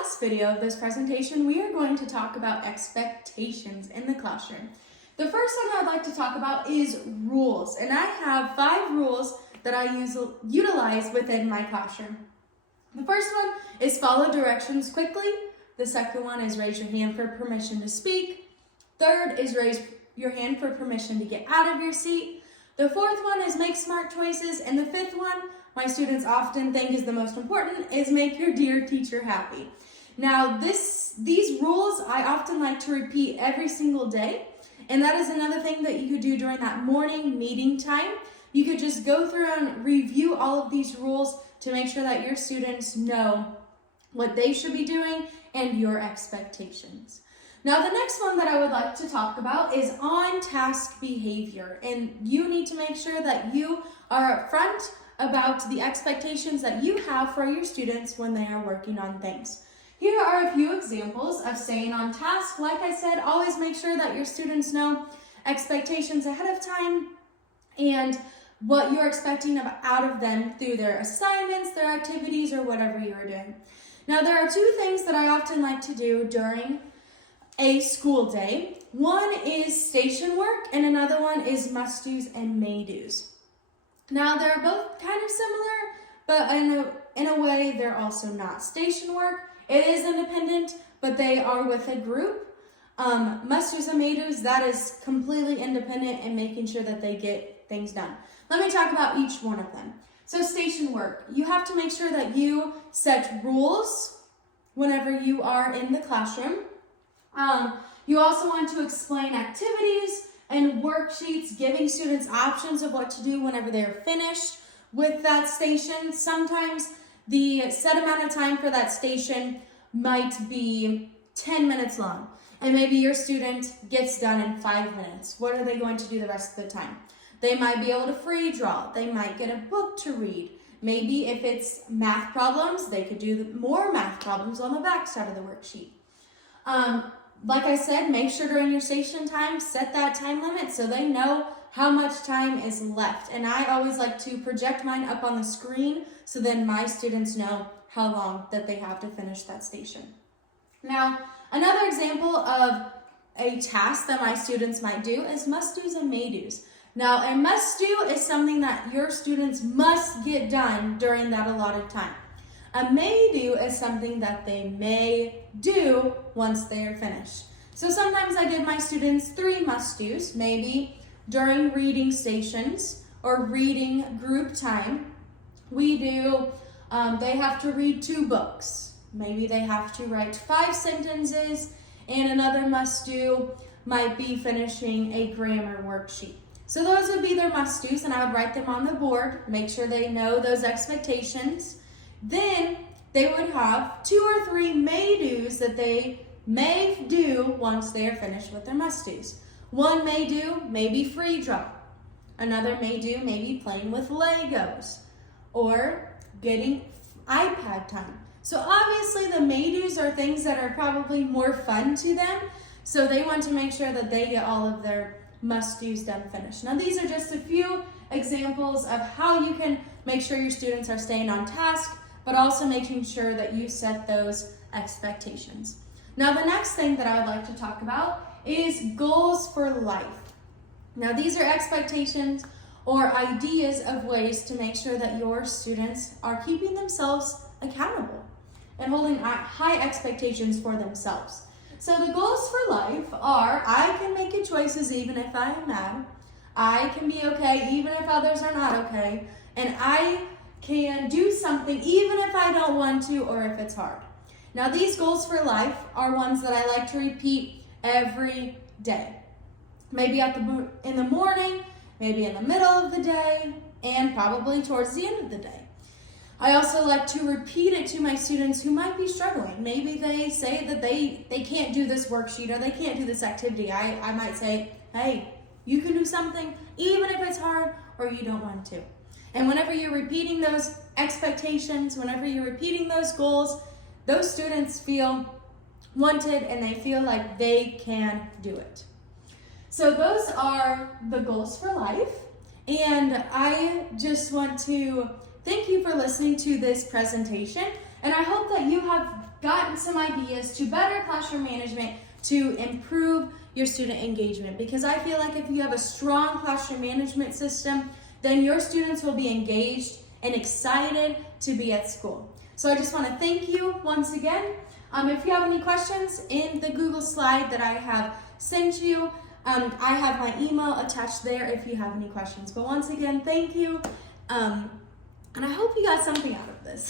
last video of this presentation, we are going to talk about expectations in the classroom. The first thing I'd like to talk about is rules, and I have 5 rules that I utilize within my classroom. The first one is follow directions quickly. The second one is raise your hand for permission to speak. Third is raise your hand for permission to get out of your seat. The fourth one is make smart choices, and the fifth one, my students often think is the most important, is make your dear teacher happy. Now these rules I often like to repeat every single day, and that is another thing that you could do during that morning meeting time. You could just go through and review all of these rules to make sure that your students know what they should be doing and your expectations. Now the next one that I would like to talk about is on-task behavior, and you need to make sure that you are upfront about the expectations that you have for your students when they are working on things. Here are a few examples of staying on task. Like I said, always make sure that your students know expectations ahead of time and what you're expecting out of them through their assignments, their activities, or whatever you are doing. Now, there are 2 things that I often like to do during a school day. One is station work, and another one is must-dos and may-dos. Now, they're both kind of similar, but in a way, they're also not. Station work, it is independent, but they are with a group. Must-dos and may-dos, that is completely independent and making sure that they get things done. Let me talk about each one of them. So station work, you have to make sure that you set rules whenever you are in the classroom. You also want to explain activities and worksheets, giving students options of what to do whenever they're finished with that station. Sometimes the set amount of time for that station might be 10 minutes long, and maybe your student gets done in 5 minutes. What are they going to do the rest of the time? They might be able to free draw. They might get a book to read. Maybe if it's math problems, they could do more math problems on the back side of the worksheet. Like I said, make sure during your station time, set that time limit so they know how much time is left. And I always like to project mine up on the screen so then my students know how long that they have to finish that station. Now, another example of a task that my students might do is must-dos and may-dos. Now, a must-do is something that your students must get done during that allotted time. A may-do is something that they may do once they are finished. So sometimes I give my students 3 must-dos, maybe during reading stations or reading group time. They have to read 2 books. Maybe they have to write 5 sentences, and another must-do might be finishing a grammar worksheet. So those would be their must-dos, and I would write them on the board, make sure they know those expectations. Then they would have 2 or 3 may-dos that they may do once they are finished with their must-dos. One may-do may be free draw. Another may-do may be playing with Legos or getting iPad time. So obviously the may-dos are things that are probably more fun to them, so they want to make sure that they get all of their must-dos done finished. Now these are just a few examples of how you can make sure your students are staying on task, but also making sure that you set those expectations. Now the next thing that I would like to talk about is goals for life. Now these are expectations or ideas of ways to make sure that your students are keeping themselves accountable and holding high expectations for themselves. So the goals for life are, I can make good choices even if I am mad. I can be okay even if others are not okay. And I can do something even if I don't want to or if it's hard. Now these goals for life are ones that I like to repeat every day. Maybe in the morning, maybe in the middle of the day, and probably towards the end of the day. I also like to repeat it to my students who might be struggling. Maybe they say that they can't do this worksheet or they can't do this activity. I might say, hey, you can do something even if it's hard or you don't want to. And whenever you're repeating those expectations, whenever you're repeating those goals, those students feel wanted and they feel like they can do it. So those are the goals for life. And I just want to thank you for listening to this presentation. And I hope that you have gotten some ideas to better classroom management to improve your student engagement, because I feel like if you have a strong classroom management system, then your students will be engaged and excited to be at school. So I just want to thank you once again. If you have any questions, in the Google slide that I have sent you, I have my email attached there if you have any questions. But once again, thank you, and I hope you got something out of this.